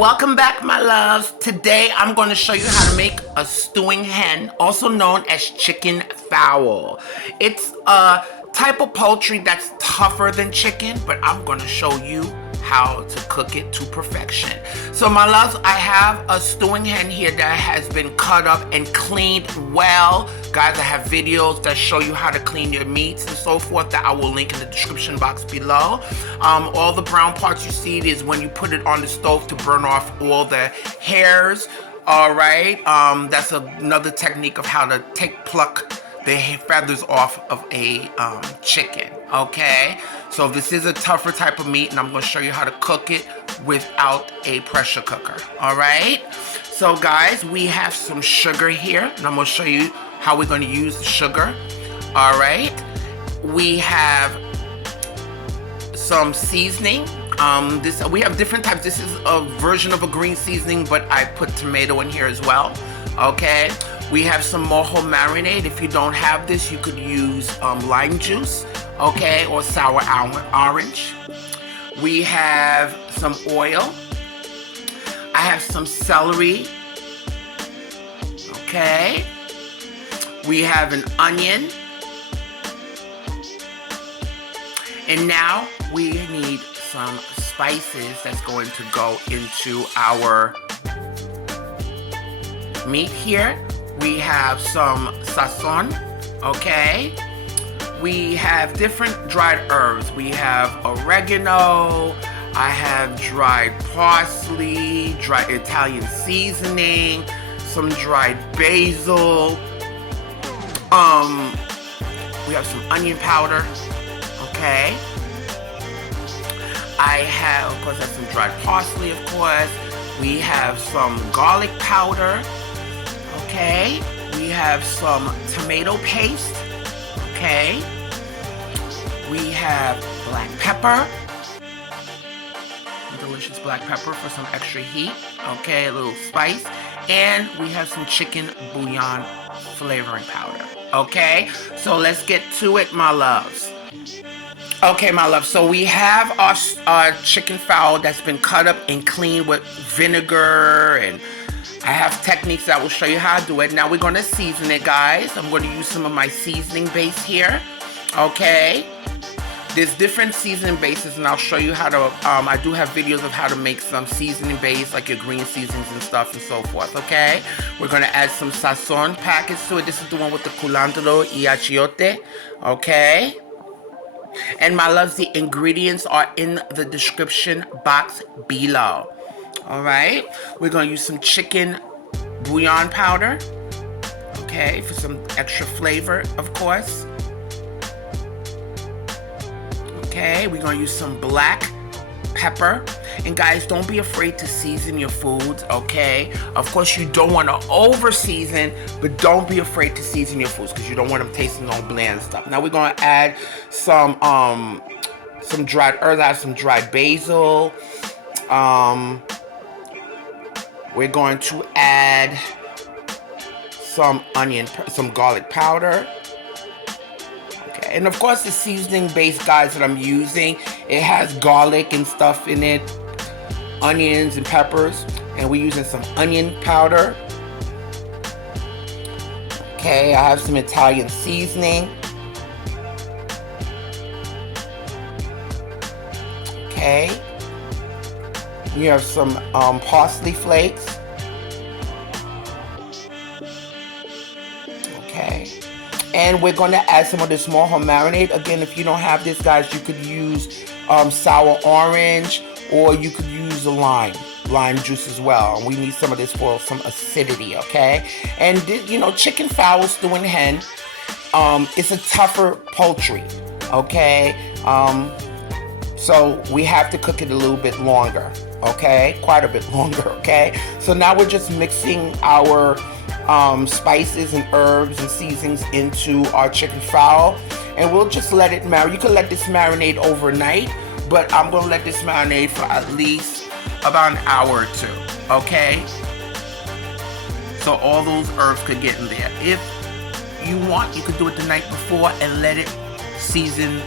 Welcome back, my loves. Today I'm going to show you how to make a stewing hen, also known as chicken fowl. It's a type of poultry that's tougher than chicken, but I'm going to show you how to cook it to perfection. So my loves, I have a stewing hen here that has been cut up and cleaned well. Guys, I have videos that show you how to clean your meats and so forth that I will link in the description box below. All the brown parts you see is when you put it on the stove to burn off all the hairs. All right, that's another technique of how to pluck the feathers off of a chicken. Okay, so this is a tougher type of meat, and I'm going to show you how to cook it without a pressure cooker. All right, so guys, we have some sugar here, and I'm going to show you how we're going to use the sugar. All right, we have some seasoning. We have different types. This is a version of a green seasoning, but I put tomato in here as well. Okay, we have some mojo marinade. If you don't have this, you could use lime juice, okay, or sour orange. We have some oil. I have some celery. Okay, we have an onion. And now we need some spices that's going to go into our meat here. We have some sazon, okay? We have different dried herbs. We have oregano, I have dried parsley, dried Italian seasoning, some dried basil. We have some onion powder, okay? I have, of course, some dried parsley, of course. We have some garlic powder, okay? We have some tomato paste, okay? We have black pepper, delicious black pepper for some extra heat, okay? A little spice. And we have some chicken bouillon flavoring powder, okay? So let's get to it, my loves. Okay, my love, so we have our chicken fowl that's been cut up and cleaned with vinegar, and I have techniques that will show you how to do it. Now we're going to season it, guys. I'm going to use some of my seasoning base here, okay? There's different seasoning bases, and I'll show you how to, I do have videos of how to make some seasoning base, like your green seasonings and stuff and so forth, okay? We're going to add some sazon packets to it. This is the one with the culantro y achiote, okay? And my loves, the ingredients are in the description box below. All right, we're going to use some chicken bouillon powder, okay, for some extra flavor, of course. Okay, we're going to use some black pepper. And guys, don't be afraid to season your foods, okay? Of course, you don't want to over season, but don't be afraid to season your foods because you don't want them tasting all bland stuff. Now we're going to add some dried herbs. I have some dried basil. We're going to add some garlic powder. Okay, and of course the seasoning base, guys, that I'm using, it has garlic and stuff in it, onions and peppers, and we're using some onion powder. Okay, I have some Italian seasoning. Okay, we have some parsley flakes. Okay, and we're going to add some of this mojo marinade. Again, if you don't have this, guys, you could use sour orange, or you could use a lime juice as well. And we need some of this for some acidity, okay? And you know, chicken fowl stewing hen, it's a tougher poultry, okay? So we have to cook it a little bit longer, okay? Quite a bit longer, okay? So now we're just mixing our spices and herbs and seasonings into our chicken fowl, and we'll just let it marinate. You can let this marinate overnight, but I'm gonna let this marinate for at least about an hour or two, okay? So all those herbs could get in there. If you want, you could do it the night before and let it season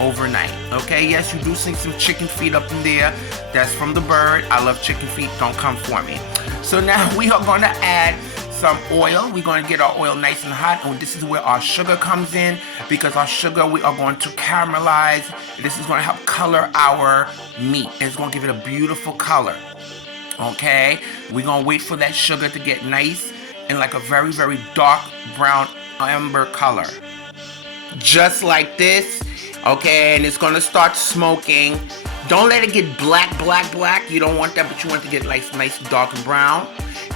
overnight. Okay, yes, you do see some chicken feet up in there. That's from the bird. I love chicken feet. Don't come for me. So now we are going to add some oil. We're going to get our oil nice and hot, and this is where our sugar comes in, because our sugar we are going to caramelize. This is going to help color our meat. It's going to give it a beautiful color. Okay, we're going to wait for that sugar to get nice and like a very, very dark brown amber color. Just like this. Okay, and it's going to start smoking. Don't let it get black. You don't want that, but you want it to get nice dark and brown.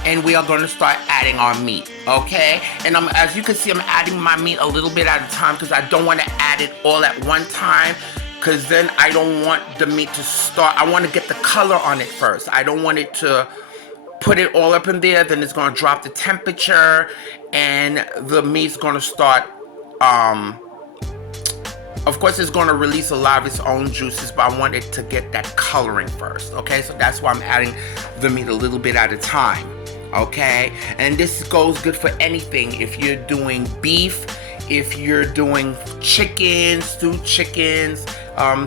And we are going to start adding our meat, okay? And as you can see, I'm adding my meat a little bit at a time because I don't want to add it all at one time, because then I don't want the meat to start. I want to get the color on it first. I don't want it to put it all up in there, then it's going to drop the temperature, and the meat's going to start, of course, it's going to release a lot of its own juices, but I want it to get that coloring first, okay? So that's why I'm adding the meat a little bit at a time, okay? And this goes good for anything. If you're doing beef, if you're doing chicken, stewed chickens,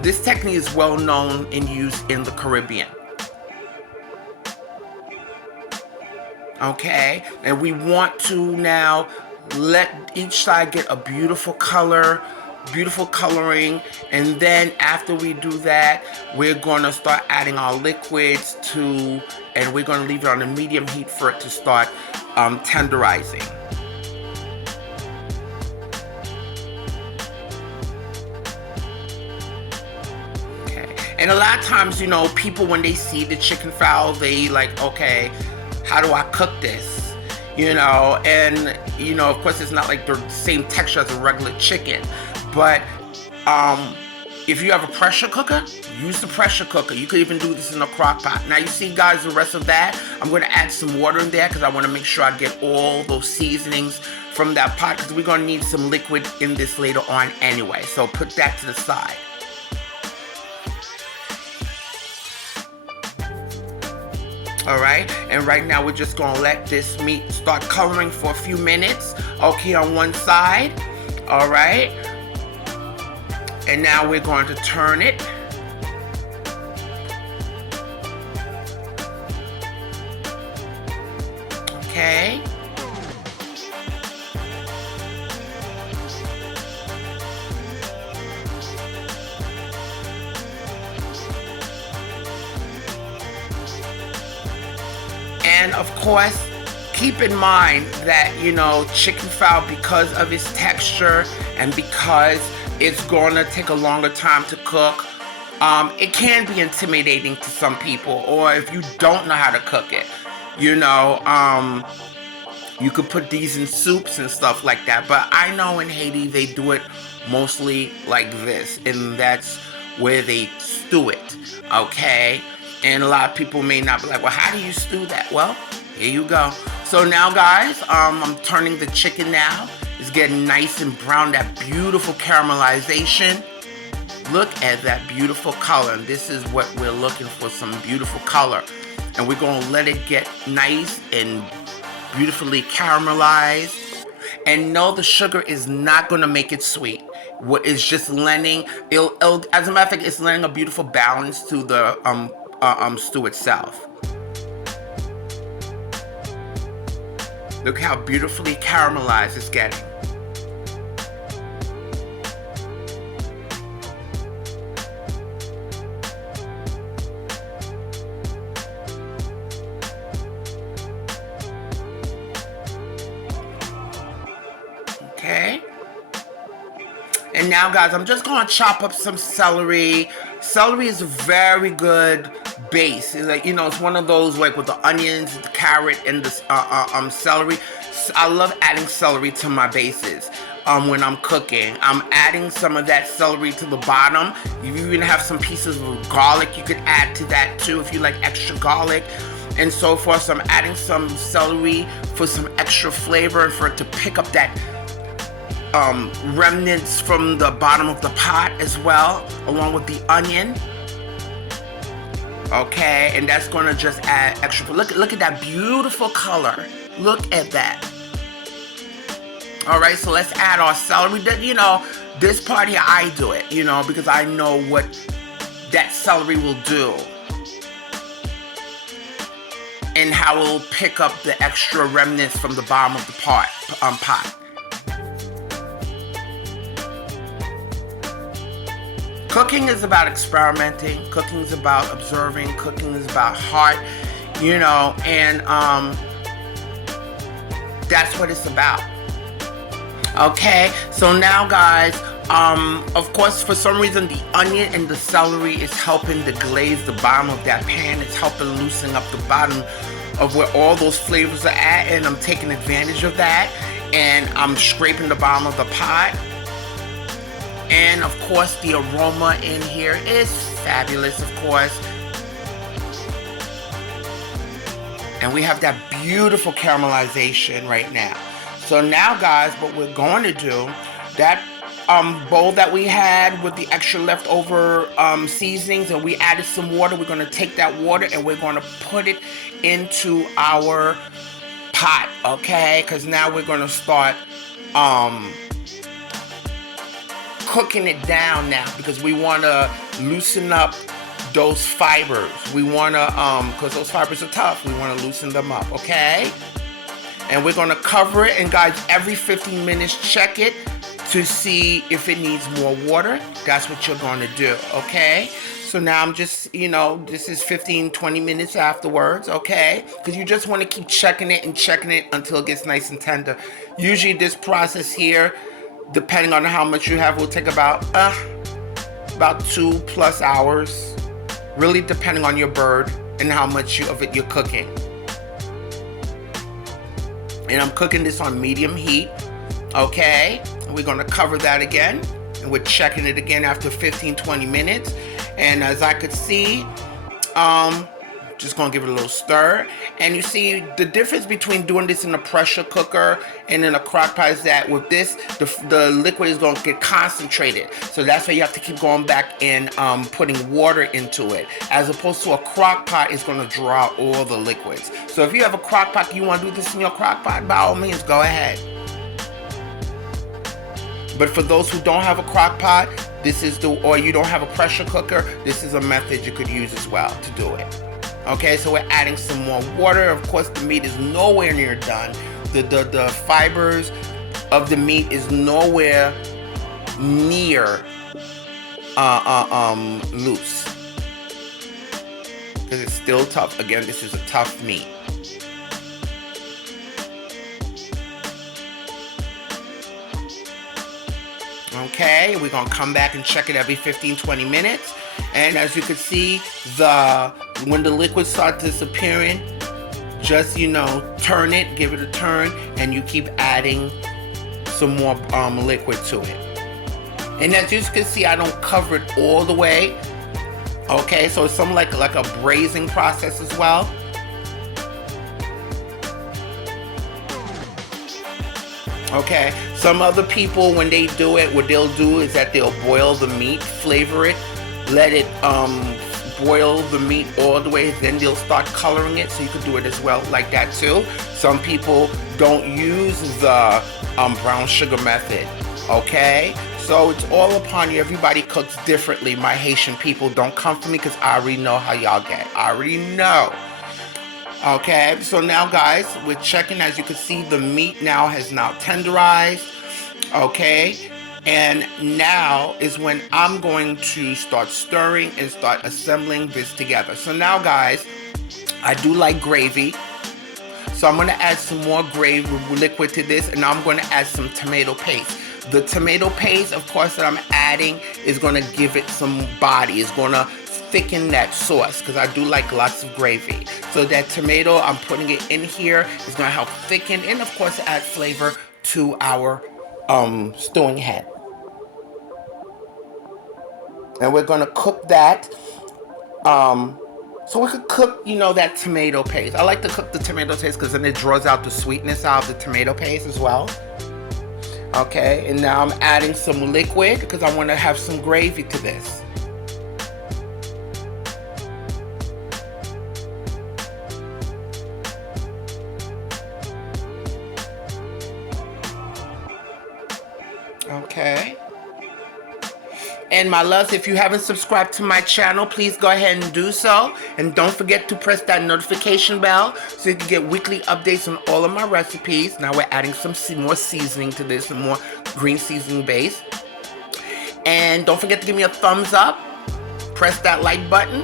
this technique is well known and used in the Caribbean. Okay, and we want to now let each side get a beautiful color, beautiful coloring, and then after we do that, we're going to start adding our liquids and we're going to leave it on a medium heat for it to start tenderizing. Okay, and a lot of times, you know, people when they see the chicken fowl, they like, okay, how do I cook this? You know, and you know, of course, it's not like the same texture as a regular chicken. But if you have a pressure cooker, use the pressure cooker. You could even do this in a crock pot. Now you see, guys, the rest of that, I'm going to add some water in there because I want to make sure I get all those seasonings from that pot, because we're going to need some liquid in this later on anyway. So put that to the side. All right, and right now we're just going to let this meat start coloring for a few minutes, okay, on one side. All right. And now we're going to turn it. Okay. And of course, keep in mind that, you know, chicken fowl, because of its texture and because it's going to take a longer time to cook, it can be intimidating to some people, or if you don't know how to cook it, you know, you could put these in soups and stuff like that. But I know in Haiti they do it mostly like this, and that's where they stew it, okay? And a lot of people may not be like, well, how do you stew that? Well, here you go. So now, guys, I'm turning the chicken now. It's getting nice and brown, that beautiful caramelization. Look at that beautiful color. And this is what we're looking for, some beautiful color. And we're going to let it get nice and beautifully caramelized. And no, the sugar is not going to make it sweet. What is just lending, as a matter of fact, it's lending a beautiful balance to the stew itself. Look how beautifully caramelized it's getting. Okay. And now, guys, I'm just going to chop up some celery. Celery is a very good base. It's like, you know, it's one of those like with the onions, the carrot, and the celery. I love adding celery to my bases when I'm cooking. I'm adding some of that celery to the bottom. You even have some pieces of garlic you could add to that too if you like extra garlic and so forth. So I'm adding some celery for some extra flavor and for it to pick up that remnants from the bottom of the pot as well, along with the onion. Okay, and that's gonna just add extra. Look at that beautiful color. Look at that. All right, so let's add our celery. You know, This part here, I do it, you know, because I know what that celery will do and how it will pick up the extra remnants from the bottom of the pot. Cooking is about experimenting. Cooking is about observing. Cooking is about heart, you know, and that's what it's about. Okay, so now guys, of course, for some reason, the onion and the celery is helping to glaze the bottom of that pan. It's helping loosen up the bottom of where all those flavors are at, and I'm taking advantage of that, and I'm scraping the bottom of the pot. And of course, the aroma in here is fabulous, of course. And we have that beautiful caramelization right now. So now, guys, what we're going to do, that bowl that we had with the extra leftover seasonings, and we added some water, we're going to take that water and we're going to put it into our pot, okay? Because now we're going to start cooking it down now, because we want to loosen up those fibers. We want to, because those fibers are tough, we want to loosen them up, okay? And we're going to cover it, and guys, every 15 minutes, check it to see if it needs more water. That's what you're going to do, okay? So now I'm just, you know, this is 15, 20 minutes afterwards, okay? Because you just want to keep checking it and checking it until it gets nice and tender. Usually this process here, depending on how much you have, will take about 2+ hours. Really depending on your bird and how much of it you're cooking. And I'm cooking this on medium heat, okay? And we're gonna cover that again, and we're checking it again after 15, 20 minutes. And as I could see, just gonna give it a little stir. And you see the difference between doing this in a pressure cooker and in a crock pot is that with this, the liquid is gonna get concentrated. So that's why you have to keep going back and putting water into it. As opposed to a crock pot, it's gonna draw out all the liquids. So if you have a crock pot, you wanna do this in your crock pot, by all means, go ahead. But for those who don't have a crock pot, or you don't have a pressure cooker, this is a method you could use as well to do it. Okay, so we're adding some more water. Of course, the meat is nowhere near done. The fibers of the meat is nowhere near loose, because it's still tough. Again, this is a tough meat. Okay, we're gonna come back and check it every 15, 20 minutes. And as you can see, when the liquid starts disappearing, just, you know, turn it, give it a turn, and you keep adding some more liquid to it. And as you can see, I don't cover it all the way. Okay, so it's something like a braising process as well. Okay, some other people, when they do it, what they'll do is that they'll boil the meat, flavor it, let it boil the meat all the way, then they'll start coloring it, so you could do it as well like that too. Some people don't use the brown sugar method, okay? So it's all upon you. Everybody cooks differently. My Haitian people, don't come for me, because I already know how y'all get. I already know. Okay, so now guys, we're checking. As you can see, the meat now has tenderized. Okay, and now is when I'm going to start stirring and start assembling this together. So now guys, I do like gravy, so I'm going to add some more gravy liquid to this, and I'm going to add some tomato paste. The tomato paste, of course, that I'm adding is going to give it some body. It's going to thicken that sauce, because I do like lots of gravy. So that tomato, I'm putting it in here, is going to help thicken and of course add flavor to our stewing hen. And we're going to cook that. So we could cook, you know, that tomato paste. I like to cook the tomato paste because then it draws out the sweetness out of the tomato paste as well. Okay, and now I'm adding some liquid because I want to have some gravy to this. Okay, And my loves, if you haven't subscribed to my channel, please go ahead and do so. And don't forget to press that notification bell so you can get weekly updates on all of my recipes. Now we're adding some more seasoning to this, some more green seasoning base. And don't forget to give me a thumbs up. Press that like button.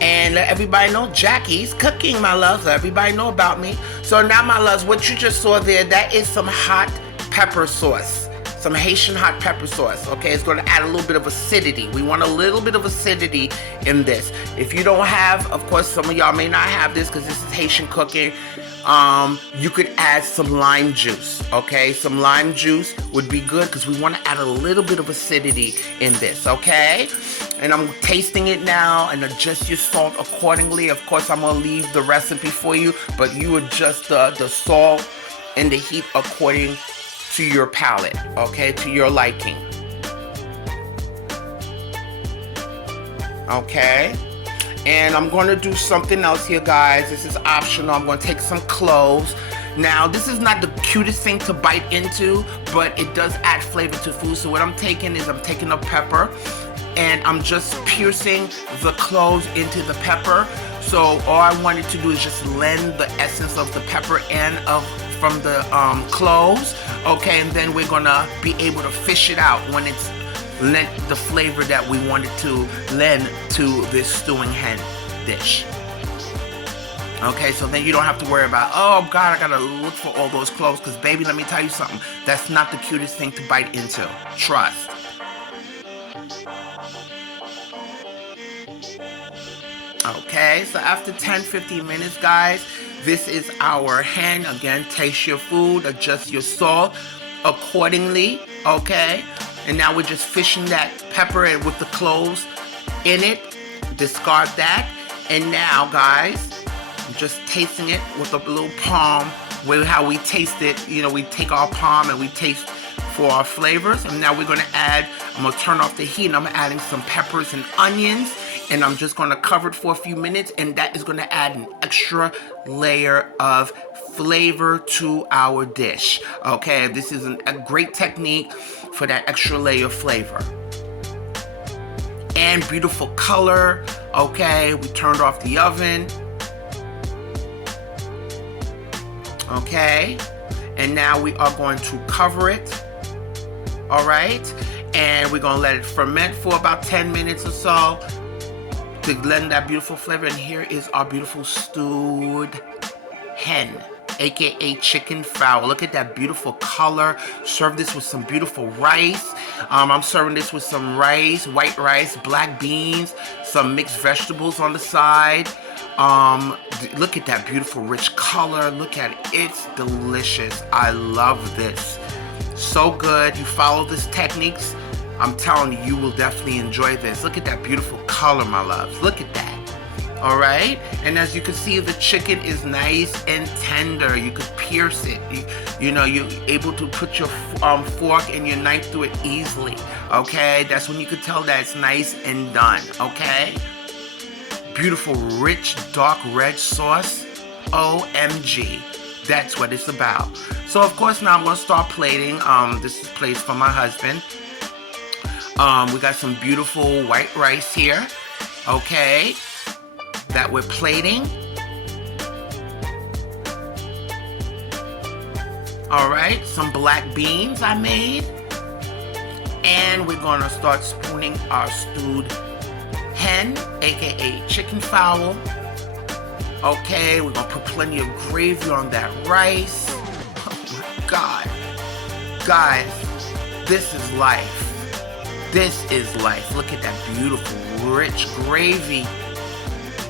And let everybody know Jackie's cooking, my loves. Let everybody know about me. So now, my loves, what you just saw there, that is some hot pepper sauce. Some Haitian hot pepper sauce, okay? It's gonna add a little bit of acidity. We want a little bit of acidity in this. If you don't have, of course, some of y'all may not have this because this is Haitian cooking. You could add some lime juice, okay? Some lime juice would be good because we want to add a little bit of acidity in this, okay? And I'm tasting it now, and adjust your salt accordingly. Of course, I'm gonna leave the recipe for you, but you adjust the salt and the heat according to your palate, okay? To your liking. Okay? And I'm going to do something else here, guys. This is optional. I'm going to take some cloves. Now, this is not the cutest thing to bite into, but it does add flavor to food. So what I'm taking is I'm taking a pepper, and I'm just piercing the cloves into the pepper. So all I wanted to do is just lend the essence of the pepper and from the cloves, okay? And then we're gonna be able to fish it out when it's lent the flavor that we wanted to lend to this stewing hen dish. Okay, so then you don't have to worry about, oh God, I gotta look for all those cloves, because baby, let me tell you something, that's not the cutest thing to bite into. Trust. Okay, so after 10-15 minutes, guys, this is our hen. Again, taste your food, adjust your salt accordingly, okay? And now we're just fishing that pepper and with the cloves in it. Discard that. And now, guys, I'm just tasting it with a little palm. With how we taste it, you know, we take our palm and we taste for our flavors. And now we're gonna add, I'm gonna turn off the heat, and I'm adding some peppers and onions. And I'm just gonna cover it for a few minutes, and that is gonna add an extra layer of flavor to our dish. Okay, this is a great technique for that extra layer of flavor. And beautiful color. Okay, we turned off the oven. Okay, and now we are going to cover it. All right, and we're gonna let it ferment for about 10 minutes or so to lend that beautiful flavor. And here is our beautiful stewed hen, aka chicken fowl. Look at that beautiful color. Serve this with some beautiful rice. I'm serving this with some rice, white rice, black beans, some mixed vegetables on the side. Look at that beautiful rich color. Look at it. It's delicious. I love this. So good. You follow these techniques, I'm telling you, you will definitely enjoy this. Look at that beautiful color, my loves. Look at that. All right, and as you can see, the chicken is nice and tender. You could pierce it. You know, you're able to put your fork and your knife through it easily. Okay, that's when you could tell that it's nice and done. Okay, beautiful, rich, dark red sauce. OMG, that's what it's about. So of course now I'm gonna start plating. This is plates for my husband. We got some beautiful white rice here. Okay, that we're plating. All right, some black beans I made. And we're gonna start spooning our stewed hen, aka chicken fowl. Okay, we're gonna put plenty of gravy on that rice. Oh my God. Guys, this is life. This is life. Look at that beautiful, rich gravy.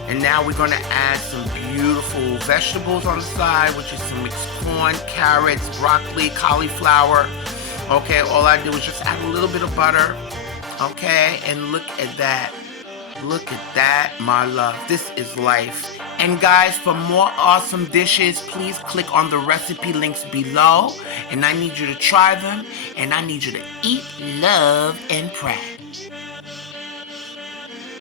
And now we're gonna add some beautiful vegetables on the side, which is some mixed corn, carrots, broccoli, cauliflower. Okay, all I did was just add a little bit of butter. Okay, and look at that. Look at that, my love. This is life. And guys, for more awesome dishes, please click on the recipe links below. And I need you to try them. And I need you to eat, love, and pray.